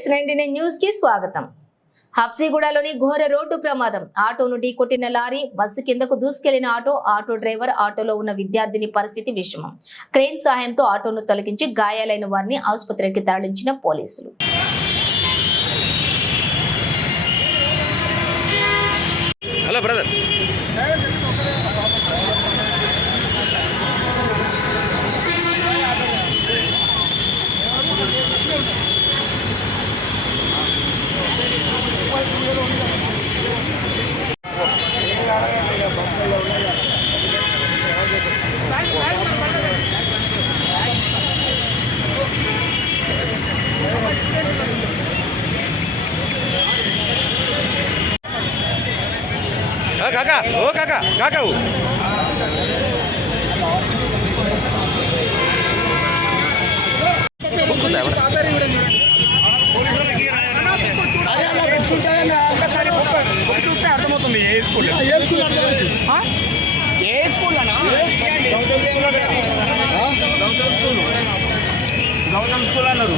S99 news కి స్వాగతం. హబ్సిగూడలోని ఘోర రోడ్డు ప్రమాదం. ఆటోను ఢీకొట్టిన లారీ, బస్సు కిందకు దూసుకెళ్లిన ఆటో డ్రైవర్, ఆటోలో ఉన్న విద్యార్థిని పరిస్థితి విషమం. క్రేన్ సహాయంతో ఆటోను తొలగించి గాయాలైన వారిని ఆసుపత్రికి తరలించిన పోలీసులు. హలో బ్రదర్, కాకా ఓ కాకా కాకా చూస్తే అర్థమవుతుంది ఏ స్కూల్ ఏ స్కూల్ అన్నా గౌతమ్ స్కూల్ అన్నారు.